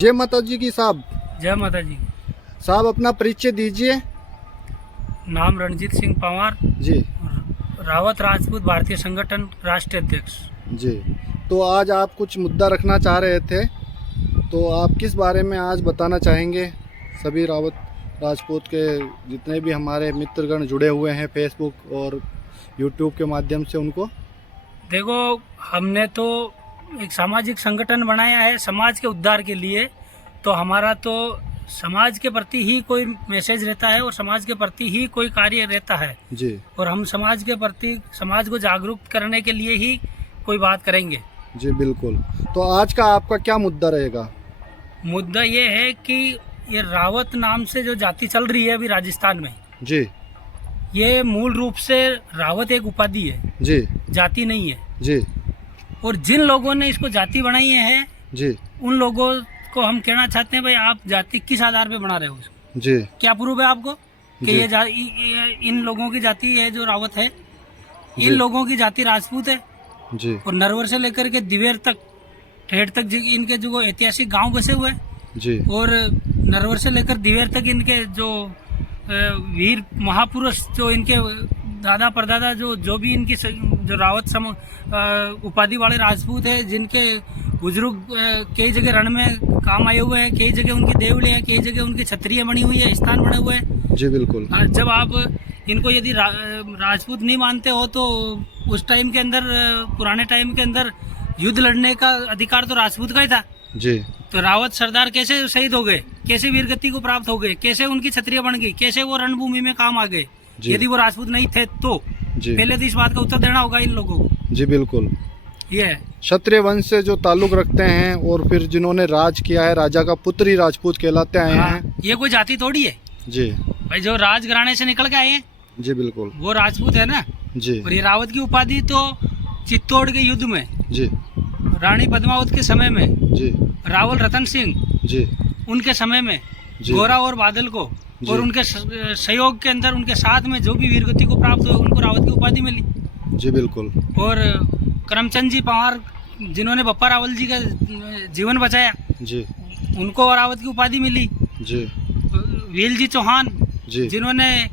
जय माता जी की साहब। जय माता जी। साहब अपना परिचय दीजिए। नाम रणजीत सिंह पंवार, जी रावत राजपूत भारतीय संगठन राष्ट्रीय अध्यक्ष। जी। तो आज आप कुछ मुद्दा रखना चाह रहे थे, तो आप किस बारे में आज बताना चाहेंगे? सभी रावत राजपूत के जितने भी हमारे मित्रगण जुड़े हुए हैं फेसबुक और यूट्यूब के माध्यम से, उनको देखो, हमने तो एक सामाजिक संगठन बनाया है समाज के उद्धार के लिए। तो हमारा तो समाज के प्रति ही कोई मैसेज रहता है और समाज के प्रति ही कोई कार्य रहता है जी। और हम समाज के प्रति, समाज को जागरूक करने के लिए ही कोई बात करेंगे। जी बिल्कुल। तो आज का आपका क्या मुद्दा रहेगा? मुद्दा ये है कि ये रावत नाम से जो जाति चल रही है अभी राजस्थान में, जी ये मूल रूप से रावत एक उपाधि है, जी जाति नहीं है। जी और जिन लोगों ने इसको जाति बनाई है जी उन लोगों को हम कहना चाहते हैं, भाई आप जाति किस आधार पे बना रहे हो इसको? जी। क्या प्रूफ है आपको कि जी। इन लोगों की जाति है जो रावत है, जी। इन लोगों की जाति राजपूत है। जी और नरवर से लेकर के दिवेर तक, ठेठ तक इनके जो ऐतिहासिक गांव बसे हुए हैं, जी और नरवर से लेकर दिवेर तक इनके जो वीर महापुरुष, जो इनके दादा परदादा, जो भी इनकी जो रावत उपाधि वाले राजपूत है, जिनके बुजुर्ग कई जगह रण में काम आए हुए हैं, कई जगह उनकी देवली है, कई जगह उनकी छतरियाँ बनी हुई है, स्थान बने हुए हैं। जी बिल्कुल। जब आप इनको यदि राजपूत नहीं मानते हो तो उस टाइम के अंदर, पुराने टाइम के अंदर युद्ध लड़ने का अधिकार तो राजपूत का ही था। जी। तो रावत सरदार कैसे शहीद हो गए, कैसे वीरगति को प्राप्त हो गए, कैसे उनकी छतरियाँ बन गई, कैसे वो रणभूमि में काम आ गए यदि वो राजपूत नहीं थे तो? जी। पहले तो इस बात का उत्तर देना होगा इन लोगों को। जी बिल्कुल। ये है क्षत्रिय वंश से जो ताल्लुक रखते हैं और फिर जिन्होंने राज किया है, राजा का पुत्र ही राजपूत कहलाते आए हैं। ये कोई जाति थोड़ी है जी। भाई, जो राजघराने से निकल के आए हैं जी बिल्कुल। वो राजपूत है ना। जी। और ये रावत की उपाधि तो चित्तौड़ के युद्ध में, जी रानी पद्मावत के समय में, जी रावल रतन सिंह जी उनके समय में, जी। गोरा और बादल को जी। और उनके सहयोग के अंदर, उनके साथ में जो भी वीरगति को प्राप्त हुए उनको रावत की उपाधि मिली। जी बिल्कुल। और करमचंद जी पंवार, जिन्होंने बप्पा रावल जी का जीवन बचाया, जी उनको रावत की उपाधि मिली। जी वील जी चौहान, जी जिन्होंने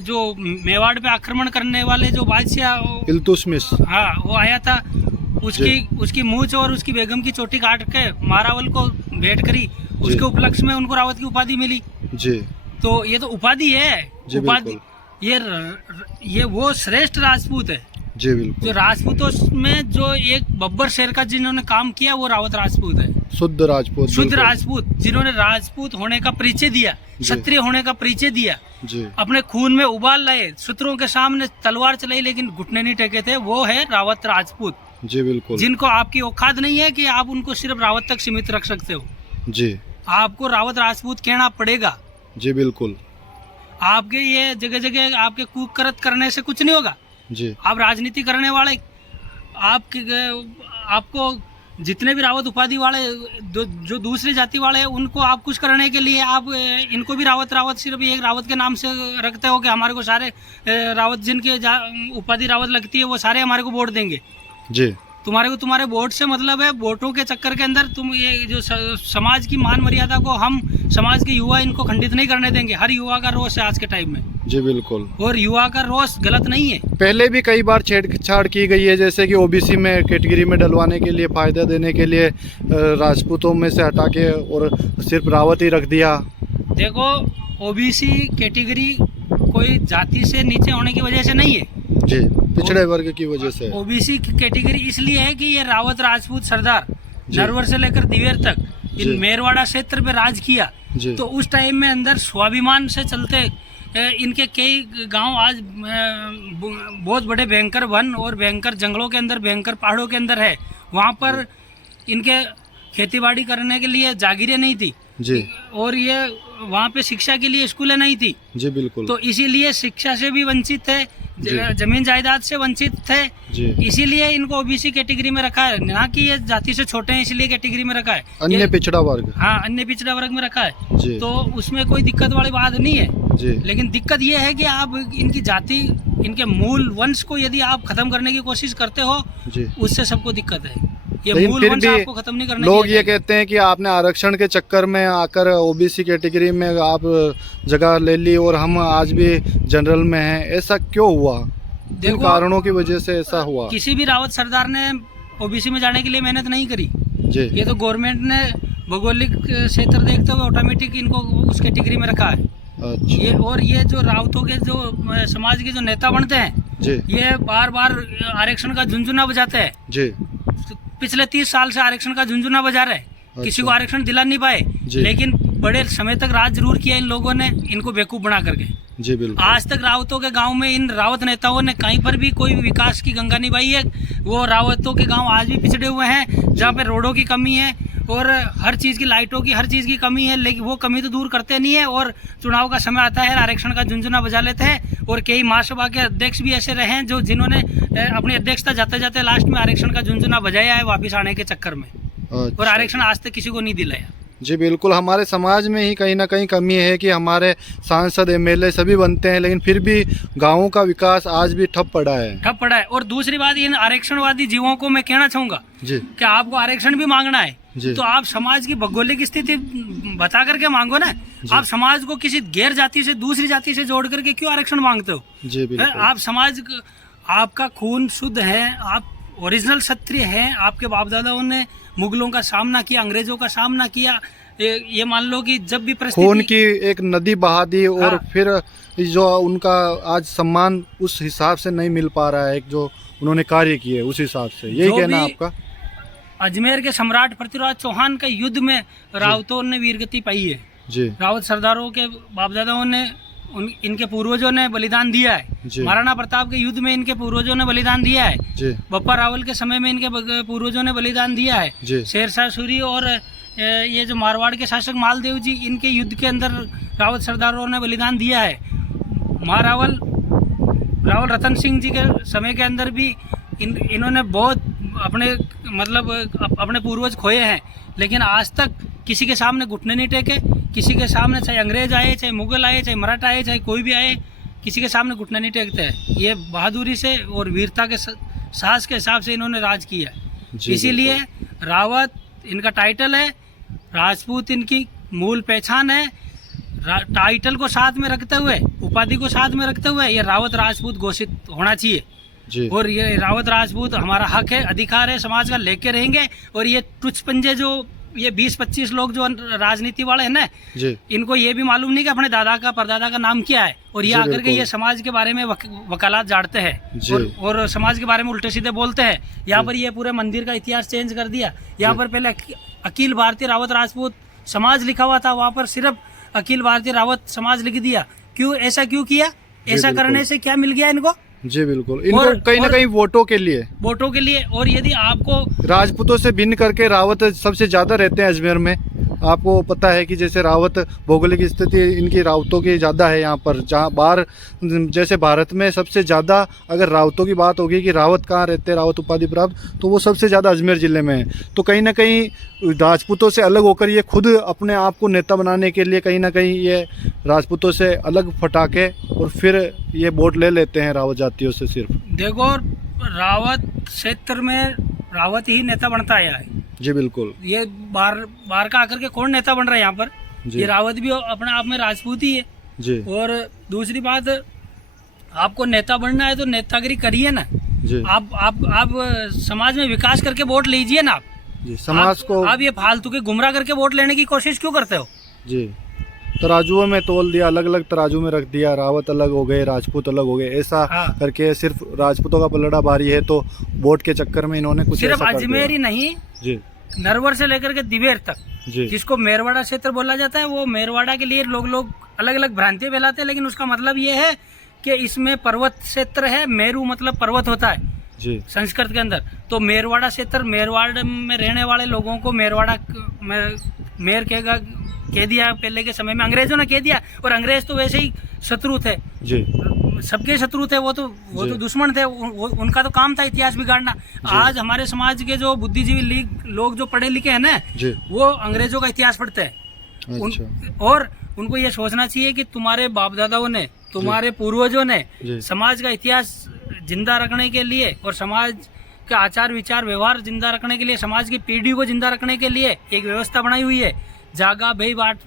जो मेवाड़ पे आक्रमण करने वाले जो बादशाह, इल्तुतमिश, हाँ, वो आया था, उसकी मूंछ और उसकी बेगम की चोटी काट के मारावल को भेंट करी, उसके उपलक्ष्य में उनको रावत की उपाधि मिली। जी। तो ये तो उपाधि है। जी उपाधि बिल्कुल। ये वो श्रेष्ठ राजपूत है। जी बिल्कुल। जो राजपूतों में जो एक बब्बर शेर का जिन्होंने काम किया वो रावत राजपूत है। शुद्ध राजपूत। शुद्ध बिल्कुल। राजपूत, जिन्होंने राजपूत होने का परिचय दिया, क्षत्रिय होने का परिचय दिया, जी। अपने खून में उबाल लाए, शत्रुओं के सामने तलवार चलाई लेकिन घुटने नहीं टेके थे, वो है रावत राजपूत। जी बिल्कुल। जिनको आपकी औकात नहीं है कि आप उनको सिर्फ रावत तक सीमित रख सकते हो। जी। आपको रावत राजपूत कहना पड़ेगा। जी बिल्कुल। आपके ये जगह जगह आपके कुकर्त करने से कुछ नहीं होगा। जी। आप राजनीति करने वाले, आपको जितने भी रावत उपाधि वाले जो दूसरी जाति वाले हैं, उनको आप कुछ करने के लिए आप इनको भी रावत सिर्फ एक रावत के नाम से रखते हो कि हमारे को सारे रावत जिनके उपाधि रावत लगती है वो सारे हमारे को वोट देंगे। जी। तुम्हारे वोट से मतलब है, वोटों के चक्कर के अंदर तुम ये जो समाज की मान मर्यादा को, हम समाज के युवा इनको खंडित नहीं करने देंगे। हर युवा का रोष है आज के टाइम में। जी बिल्कुल। और युवा का रोष गलत नहीं है। पहले भी कई बार छेड़छाड़ की गई है, जैसे कि ओबीसी में कैटेगरी में डलवाने के लिए, फायदा देने के लिए राजपूतों में से हटा के और सिर्फ रावत ही रख दिया। देखो, ओबीसी कैटेगरी कोई जाति से नीचे होने की वजह से नहीं है। जी, पिछड़े वर्ग की वजह से। ओबीसी कैटेगरी इसलिए है कि ये रावत राजपूत सरदार नरवर से लेकर दिवेर तक इन मेरवाड़ा क्षेत्र पे राज किया। तो उस टाइम में अंदर स्वाभिमान से चलते इनके कई गांव आज बहुत बड़े भयंकर वन और भयंकर जंगलों के अंदर, भयंकर पहाड़ों के अंदर है। वहाँ पर इनके खेतीबाड़ी करने के लिए जागीरें नहीं थी। जी। और ये वहाँ पे शिक्षा के लिए स्कूलें नहीं थी। जी बिल्कुल। तो इसीलिए शिक्षा से भी वंचित थे, जमीन जायदाद से वंचित थे। इसीलिए इनको ओबीसी कैटेगरी में रखा है, ना कि ये जाति से छोटे हैं इसलिए कैटेगरी में रखा है। अन्य पिछड़ा वर्ग। हाँ, अन्य पिछड़ा वर्ग में रखा है। जी। तो उसमें कोई दिक्कत वाली बात नहीं है। जी। लेकिन दिक्कत ये है कि आप इनकी जाति, इनके मूल वंश को यदि आप खत्म करने की कोशिश करते हो, जी, उससे सबको दिक्कत है। ये लेकिन मूल फिर वंश भी आपको खत्म नहीं करने लोग दिया ये जाएगा। कहते हैं कि आपने आरक्षण के चक्कर में आकर ओबीसी कैटेगरी में आप जगह ले ली और हम आज भी जनरल में हैं, ऐसा क्यों हुआ? इन देखो, कारणों की वजह से ऐसा हुआ? किसी भी रावत सरदार ने ओबीसी में जाने के लिए मेहनत नहीं करी। जी ये तो गवर्नमेंट ने भौगोलिक क्षेत्र देखते हुए ऑटोमेटिक इनको उस कैटेगरी में रखा है। अच्छा ये जो रावतों के जो समाज के जो नेता बनते हैं, जी ये बार बार आरक्षण का झुंझुना बजाते हैं। जी पिछले 30 साल से आरक्षण का झुंझुना बजा रहे हैं, किसी को आरक्षण दिला नहीं पाए, जी। लेकिन बड़े समय तक राज जरूर किया इन लोगों ने, इनको बेवकूफ बना करके। जी बिल्कुल। आज तक रावतों के गांव में इन रावत नेताओं ने कहीं पर भी कोई विकास की गंगा नहीं बहाई है। वो रावतों के गांव आज भी पिछड़े हुए हैं, जहाँ पे रोडों की कमी है और हर चीज़ की, लाइटों की, हर चीज़ की कमी है, लेकिन वो कमी तो दूर करते नहीं है। और चुनाव का समय आता है, आरक्षण का झुंझुना बजा लेते हैं। और कई महासभा के अध्यक्ष भी ऐसे रहे हैं जो जिन्होंने अपनी अध्यक्षता जाते जाते लास्ट में आरक्षण का झुंझुना बजाया है वापिस आने के चक्कर में, और अच्छा। आरक्षण आज तक किसी को नहीं दिलाया। जी बिल्कुल, हमारे समाज में ही कहीं ना कहीं कमी है कि हमारे सांसद एमएलए सभी बनते हैं, लेकिन फिर भी गाँवों का विकास आज भी ठप पड़ा है। और दूसरी बात, इन आरक्षणवादी जीवों को मैं कहना चाहूंगा जी कि आपको आरक्षण भी मांगना है जी। तो आप समाज की भौगोलिक स्थिति बता करके मांगो ना। आप समाज को किसी गैर जाति से, दूसरी जाति से जोड़ करके क्यों आरक्षण मांगते हो? जी बिल्कुल। आप समाज, आपका खून शुद्ध है, आप ओरिजिनल क्षत्रिय हैं, आपके बाप दादाओं ने मुगलों का सामना किया, अंग्रेजों का सामना किया। ये मान लो कि जब भी खून परिस्थिति, की एक नदी बहा दी और हाँ। फिर जो उनका आज सम्मान उस हिसाब से नहीं मिल पा रहा है, जो उन्होंने कार्य किए उस हिसाब से, यही जो कहना भी आपका? अजमेर के सम्राट पृथ्वीराज चौहान के युद्ध में रावतों ने वीरगति पाई है। जी रावत सरदारों के बाप दादाओं ने, इनके पूर्वजों ने बलिदान दिया है। जी। महाराणा प्रताप के युद्ध में इनके पूर्वजों ने बलिदान दिया है। जी बप्पा रावल के समय में इनके पूर्वजों ने बलिदान दिया है। जी शेरशाह सूरी और ये जो मारवाड़ के शासक मालदेव जी, इनके युद्ध के अंदर रावत सरदारों ने बलिदान दिया है। महारावल रावल रतन सिंह जी के समय के अंदर भी इन्होंने बहुत अपने अपने पूर्वज खोए हैं, लेकिन आज तक किसी के सामने घुटने नहीं टेके। किसी के सामने, चाहे अंग्रेज आए, चाहे मुगल आए, चाहे मराठा आए, चाहे कोई भी आए, किसी के सामने घुटने नहीं टेकते हैं। ये बहादुरी से और वीरता के साहस के हिसाब से इन्होंने राज किया है। इसीलिए रावत इनका टाइटल है, राजपूत इनकी मूल पहचान है। टाइटल को साथ में रखते हुए, उपाधि को साथ में रखते हुए ये रावत राजपूत घोषित होना चाहिए। जी और ये रावत राजपूत हमारा हक है, अधिकार है, समाज का लेके रहेंगे। और ये टुच पंजे जो ये 20-25 लोग जो राजनीति वाले हैं ना, जी इनको ये भी मालूम नहीं कि अपने दादा का परदादा का नाम क्या है, और ये जी, आकर के बिल्कुल। ये समाज के बारे में वकालत झाड़ते हैं जी। और समाज के बारे में उल्टे सीधे बोलते हैं। यहाँ पर ये पूरे मंदिर का इतिहास चेंज कर दिया। यहाँ पर पहले अखिल भारतीय रावत राजपूत समाज लिखा हुआ था, वहाँ पर सिर्फ अखिल भारतीय रावत समाज लिख दिया। क्यों ऐसा क्यों किया? ऐसा बिल्कुल। करने से क्या मिल गया इनको? जी बिल्कुल, इनको कहीं ना कहीं वोटों के लिए, वोटों के लिए। और यदि आपको राजपूतों से भिन्न करके रावत सबसे ज्यादा रहते हैं अजमेर में। आपको पता है कि जैसे रावत भौगोलिक स्थिति इनकी रावतों की ज़्यादा है यहाँ पर, जहाँ बाहर जैसे भारत में सबसे ज़्यादा अगर रावतों की बात होगी कि रावत कहाँ रहते हैं, रावत उपाधि प्राप्त, तो वो सबसे ज़्यादा अजमेर ज़िले में है। तो कहीं ना कहीं राजपूतों से अलग होकर ये खुद अपने आप को नेता बनाने के लिए कहीं ना कहीं ये राजपूतों से अलग फटाके और फिर ये वोट ले लेते हैं रावत जातियों से सिर्फ। देखो, रावत क्षेत्र में रावत ही नेता बनता आया है। जी बिल्कुल। ये बाहर का आकर के कौन नेता बन रहा है यहाँ पर? ये रावत भी अपने आप में राजपूत ही है। जी। और दूसरी बात, आपको नेता बनना है तो नेतागिरी करिए ना। जी। आप समाज में विकास करके वोट लीजिए ना। जी, समाज को आप ये फालतू के गुमराह करके वोट लेने की कोशिश क्यों करते हो? जी, तराजुओं में तोल दिया, अलग अलग तराजू में रख दिया, रावत अलग हो गए, राजपूत अलग हो गए, ऐसा हाँ। करके सिर्फ राजपूतों का पलड़ा भारी है, तो वोट के चक्कर में इन्होंने कुछ सिर्फ ऐसा कर अजमेर दिया। ही नहीं, जी नरवर से लेकर के दिवेर तक, जी जिसको मेरवाड़ा क्षेत्र बोला जाता है, वो मेरवाड़ा के लिए लोग अलग अलग भ्रांतियां फैलाते हैं। लेकिन उसका मतलब ये है कि इसमें पर्वत क्षेत्र है। मेरू मतलब पर्वत होता है जी संस्कृत के अंदर। तो मेरवाड़ा क्षेत्र, मेरवाड़ में रहने वाले लोगों को मेरवाड़ा मेर कह दिया पहले के समय में, अंग्रेजों ने कह दिया। और अंग्रेज तो वैसे ही शत्रु थे, जी सबके शत्रु थे। वो तो दुश्मन थे। उनका तो काम था इतिहास बिगाड़ना। आज हमारे समाज के जो बुद्धिजीवी लोग जो पढ़े लिखे हैं ना, जी वो अंग्रेजों का इतिहास पढ़ते हैं। अच्छा। और उनको ये सोचना चाहिए कि तुम्हारे बाप दादाओं ने, तुम्हारे पूर्वजों ने जी। समाज का इतिहास जिंदा रखने के लिए और समाज के आचार विचार व्यवहार जिंदा रखने के लिए, समाज की पीढ़ी को जिंदा रखने के लिए एक व्यवस्था बनाई हुई है। जागा भाई बाट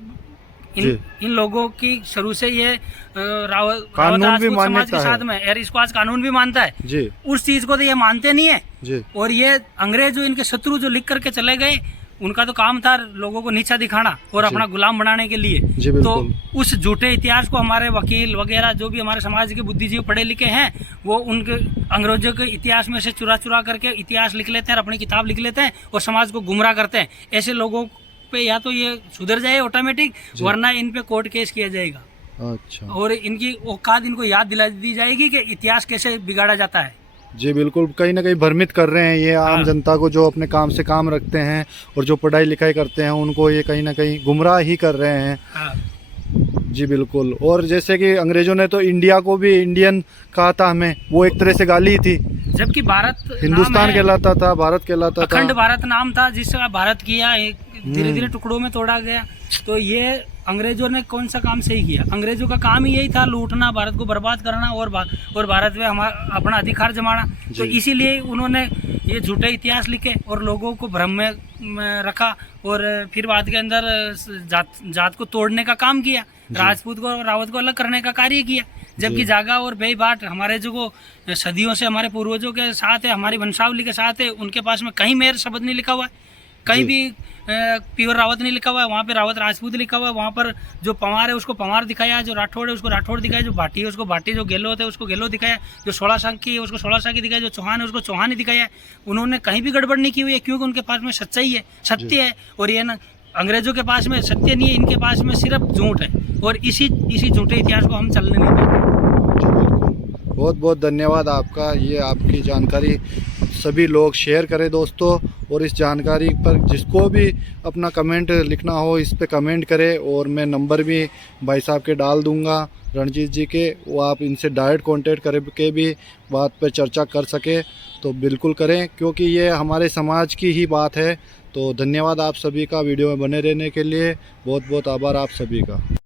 इन लोगों की शुरू से ये रावत राजपूत समाज के साथ में, यार इसको आज कानून भी मानता है जी। उस चीज को तो ये मानते नहीं है जी। और ये अंग्रेज जो इनके शत्रु जो लिख करके चले गए, उनका तो काम था लोगों को नीचा दिखाना और अपना गुलाम बनाने के लिए। तो उस झूठे इतिहास को हमारे वकील वगैरह जो भी हमारे समाज के बुद्धिजीवी पढ़े लिखे हैं, वो उनके अंग्रेजों के इतिहास में से चुरा चुरा करके इतिहास लिख लेते हैं और अपनी किताब लिख लेते हैं और समाज को गुमराह करते हैं। ऐसे लोगों पे या तो ये सुधर जाए ऑटोमेटिक, वरना इन पे कोर्ट केस किया जाएगा। अच्छा। और इनकी औकात इनको याद दिला दी जाएगी कि इतिहास कैसे बिगाड़ा जाता है। जी बिल्कुल, कहीं ना कहीं भ्रमित कर रहे हैं ये आम जनता को, जो अपने काम से काम रखते हैं और जो पढ़ाई लिखाई करते हैं उनको ये कहीं ना कहीं गुमराह ही कर रहे हैं। जी बिल्कुल। और जैसे कि अंग्रेजों ने तो इंडिया को भी इंडियन कहा था हमें, वो एक तरह से गाली थी, जबकि भारत हिंदुस्तान कहलाता था, भारत कहलाता था, अखंड भारत नाम था जिसका भारत किया, धीरे धीरे टुकड़ों में तोड़ा गया। तो ये अंग्रेजों ने कौन सा काम सही किया? अंग्रेजों का काम ही यही था, लूटना, भारत को बर्बाद करना और भारत में हमारा अपना अधिकार जमाना। तो इसीलिए उन्होंने ये झूठे इतिहास लिखे और लोगों को भ्रम में रखा और फिर बाद के अंदर जात को तोड़ने का काम किया, राजपूत को रावत को अलग करने का कार्य किया। जबकि जागा और बेई भाट हमारे जो सदियों से हमारे पूर्वजों के साथ है, हमारी वंशावली के साथ है, उनके पास में कहीं मेर शब्द नहीं लिखा हुआ है, कहीं भी प्योर रावत नहीं लिखा हुआ है। वहाँ पे रावत राजपूत लिखा हुआ है। वहाँ पर जो पवार है उसको पवार दिखाया, जो राठौड़ है उसको राठौड़ दिखाया, जो भाटी है उसको भाटी, जो गेलोत है उसको गेलोत दिखाया, जो 16 सांकी है उसको 16 सांकी दिखाया, जो चौहान है उसको चौहान ही दिखाया। उन्होंने कहीं भी गड़बड़ नहीं की हुई है, क्योंकि उनके पास में सच्चाई है, सत्य है। और ये ना अंग्रेजों के पास में सत्य नहीं है, इनके पास में सिर्फ झूठ है और इसी झूठे इतिहास को हम चलने नहीं देते। बहुत बहुत धन्यवाद आपका, ये आपकी जानकारी सभी लोग शेयर करें दोस्तों। और इस जानकारी पर जिसको भी अपना कमेंट लिखना हो इस पे कमेंट करें, और मैं नंबर भी भाई साहब के डाल दूंगा, रणजीत जी के, वो आप इनसे डायरेक्ट कांटेक्ट करके भी बात पर चर्चा कर सके तो बिल्कुल करें, क्योंकि ये हमारे समाज की ही बात है। तो धन्यवाद आप सभी का वीडियो में बने रहने के लिए, बहुत बहुत आभार आप सभी का।